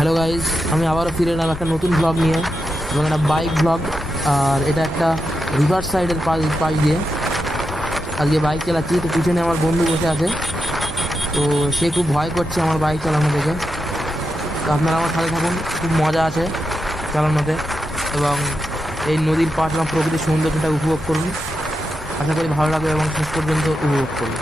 Hello guys, আমি আবারও ফিরে এলাম একটা নতুন ব্লগ নিয়ে এবং একটা বাইক ব্লগ। আর এটা একটা রিভার সাইডের পাশ দিয়ে আজকে বাইক চালাচ্ছি। তো পিছনে আমার বন্ধু বসে আছে, তো সে খুব ভয় করছে আমার বাইক চালানো দেখে। তো আপনারা আমার সাথে থাকুন, খুব মজা আছে চালানোতে এবং এই নদীর পাশ এবং প্রকৃতির সৌন্দর্যটা উপভোগ করুন। আশা করি ভালো লাগবে এবং শেষ পর্যন্ত উপভোগ করুন।